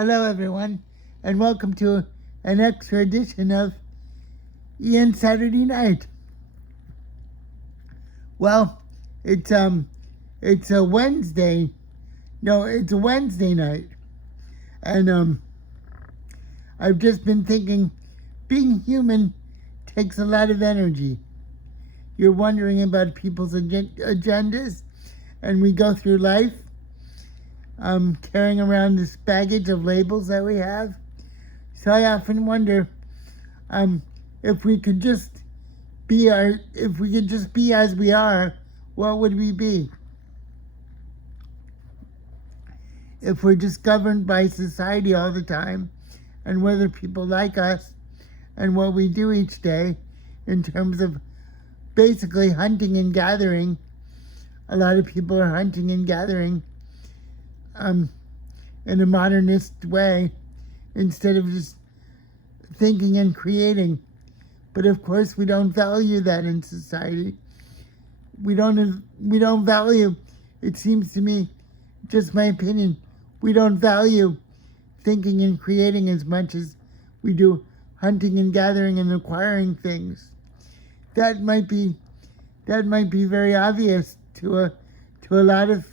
Hello, everyone, and welcome to an extra edition of Ian Saturday Night. Well, it's a Wednesday. No, it's a Wednesday night, and I've just been thinking, being human takes a lot of energy. You're wondering about people's agendas, and we go through life carrying around this baggage of labels that we have. So I often wonder if we could just be as we are, what would we be? If we're just governed by society all the time, and whether people like us and what we do each day in terms of basically hunting and gathering. A lot of people are hunting and gathering in a modernist way instead of just thinking and creating. But of course, we don't value that in society. We don't value, it seems to me, just my opinion, we don't value thinking and creating as much as we do hunting and gathering and acquiring things. That might be very obvious to a lot of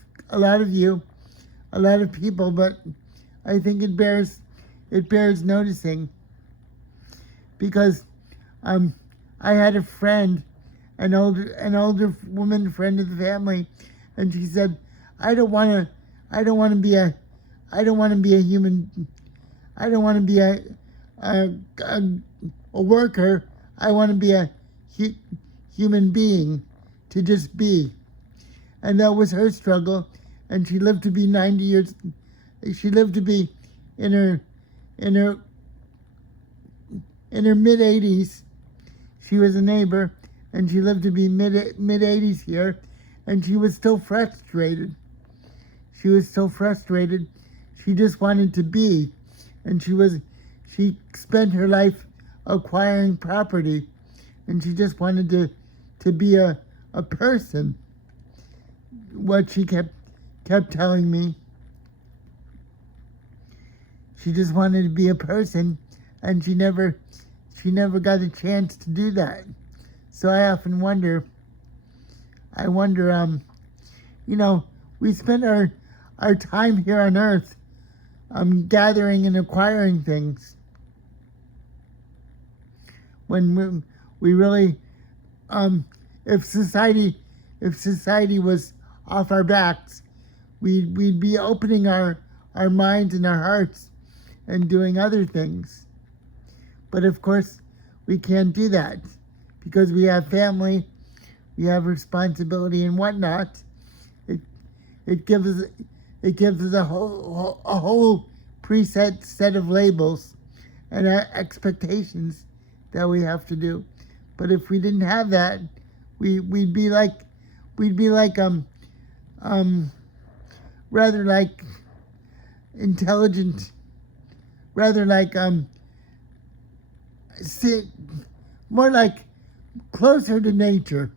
you, a lot of people, but I think it bears noticing, because I had a friend, an older woman friend of the family, and she said, I don't want to be a worker. I want to be a human being, to just be. And that was her struggle. And she lived to be 90 years. She lived to be in her mid-80s. She was a neighbor, and she lived to be mid-80s here, and she was still frustrated. She just wanted to be, and she spent her life acquiring property, and she just wanted to be a person. What she kept telling me, she just wanted to be a person, and she never got a chance to do that. So I often wonder, we spend our time here on Earth gathering and acquiring things, when we really, if society was off our backs, we'd be opening our minds and our hearts and doing other things. But of course, we can't do that because we have family, we have responsibility and whatnot. It gives us a whole preset set of labels and expectations that we have to do. But if we didn't have that, we'd be like rather like intelligent, rather like more like closer to nature,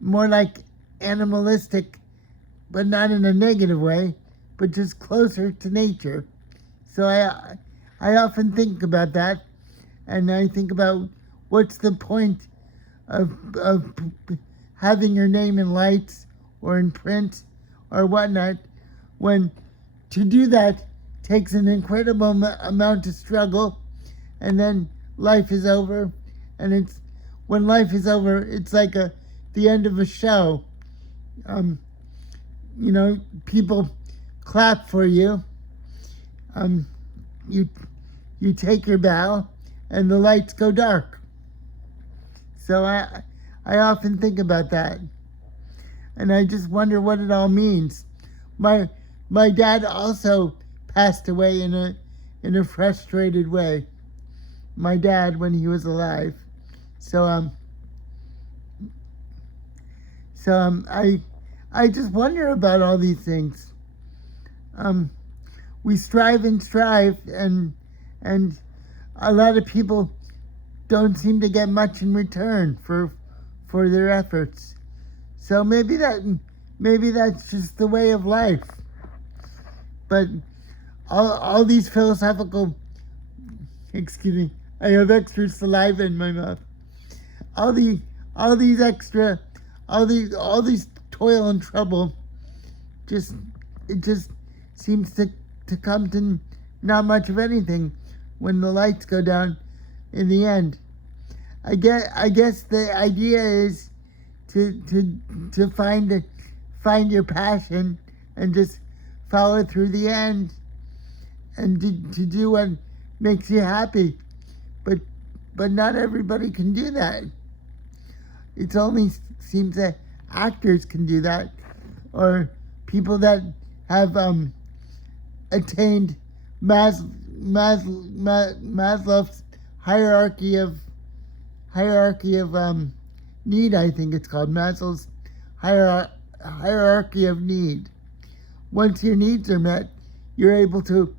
more like animalistic, but not in a negative way, but just closer to nature. So I often think about that, and I think about what's the point of having your name in lights or in print or whatnot, when to do that takes an incredible amount of struggle, and then life is over, and when life is over, it's like the end of a show. People clap for you. You take your bow, and the lights go dark. So I often think about that, and I just wonder what it all means. My dad also passed away in a frustrated way. My dad, when he was alive. So I just wonder about all these things. We strive, and a lot of people don't seem to get much in return for their efforts. So maybe that's just the way of life. But all these philosophical, excuse me, I have extra saliva in my mouth. All these toil and trouble, it just seems to come to not much of anything when the lights go down in the end. I guess the idea is to find your passion and just follow it through the end, and to do what makes you happy. But not everybody can do that. It only seems that actors can do that, or people that have attained Maslow's hierarchy of need. I think it's called Maslow's hierarchy of need. Once your needs are met, you're able to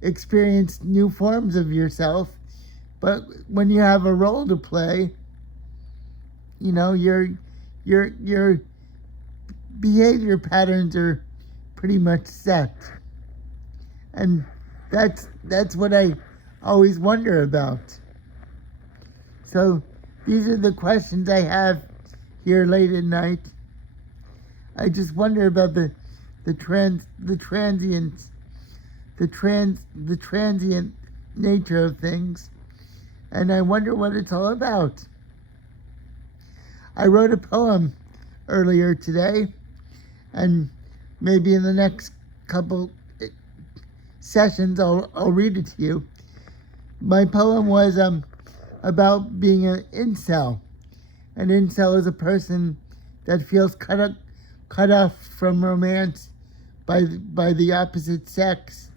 experience new forms of yourself. But when you have a role to play, your behavior patterns are pretty much set. And that's what I always wonder about. So these are the questions I have here late at night. I just wonder about the transient nature of things, and I wonder what it's all about. I wrote a poem earlier today, and maybe in the next couple sessions I'll read it to you. My poem was about being an incel. An incel is a person that feels cut off from romance by the opposite sex.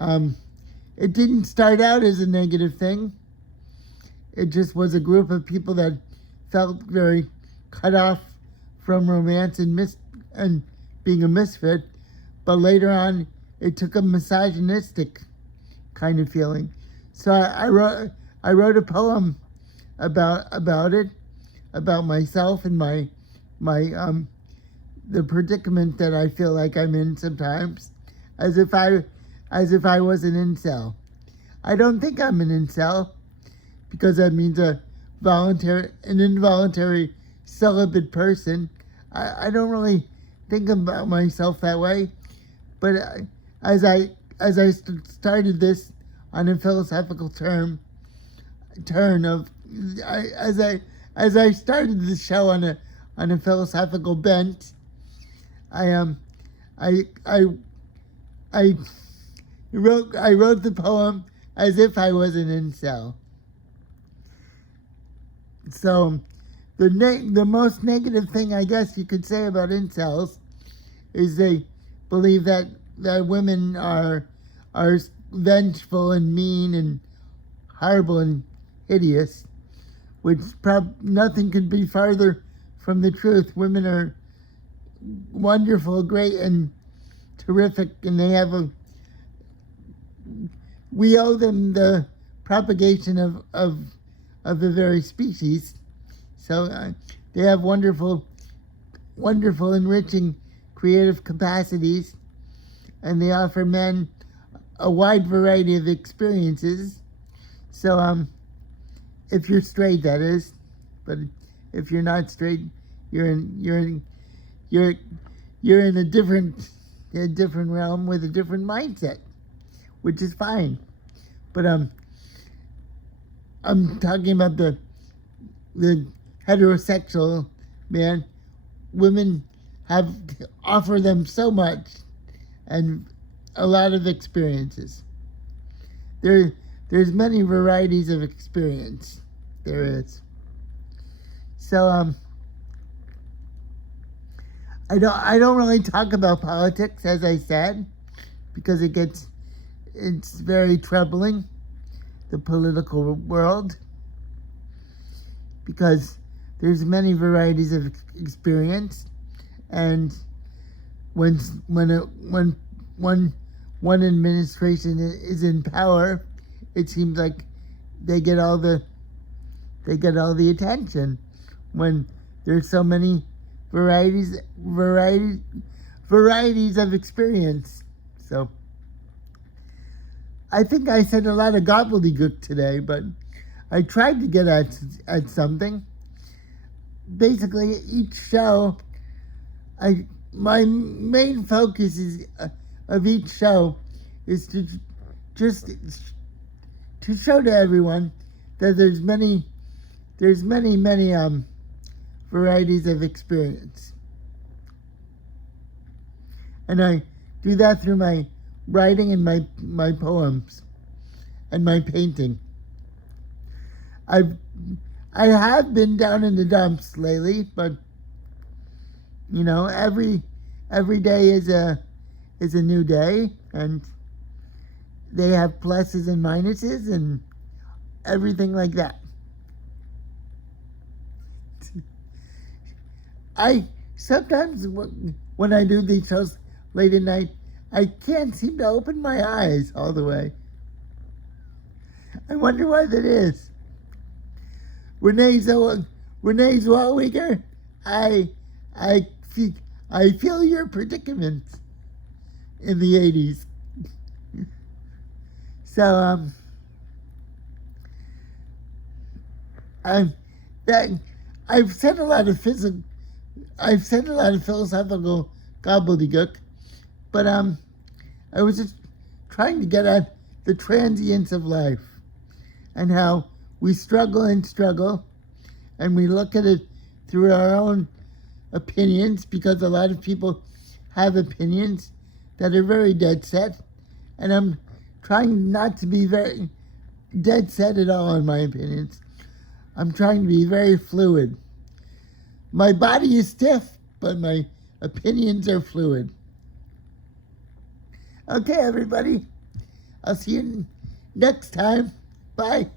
It didn't start out as a negative thing. It just was a group of people that felt very cut off from romance and being a misfit. But later on, it took a misogynistic kind of feeling. So I wrote a poem about it, about myself and my the predicament that I feel like I'm in sometimes, as if I was an incel. I don't think I'm an incel, because that means an involuntary celibate person. I don't really think about myself that way, but as I started this on a philosophical turn of, as I started the show on a philosophical bent, I wrote the poem as if I was an incel. So the most negative thing I guess you could say about incels is they believe that women are vengeful and mean and horrible and hideous, which nothing could be farther from the truth. Women are wonderful, great, and terrific, and we owe them the propagation of the very species. So they have wonderful, enriching, creative capacities, and they offer men a wide variety of experiences. So if you're straight, that is, but if you're not straight, you're in a different realm with a different mindset, which is fine. But I'm talking about the heterosexual man. Women offer them so much and a lot of experiences. There's many varieties of experience. There is. So I don't really talk about politics, as I said, because it's very troubling, the political world, because there's many varieties of experience, and when one administration is in power, it seems like they get all the attention. When there's so many varieties of experience. So I think I said a lot of gobbledygook today, but I tried to get at something. Basically, each show, my main focus is of each show is to just to show to everyone that there's many varieties of experience, and I do that through my writing and my poems and my painting. I have been down in the dumps lately, but you know, every day is a new day, and they have pluses and minuses and everything like that. I sometimes when I do these shows late at night, I can't seem to open my eyes all the way. I wonder why that is. Renee Zellweger, I feel your predicament in the 80s. So I've said a lot of philosophical gobbledygook, but I was just trying to get at the transience of life and how we struggle, and we look at it through our own opinions, because a lot of people have opinions that are very dead set, and I'm trying not to be very dead set at all on my opinions. I'm trying to be very fluid. My body is stiff, but my opinions are fluid. Okay, everybody. I'll see you next time. Bye.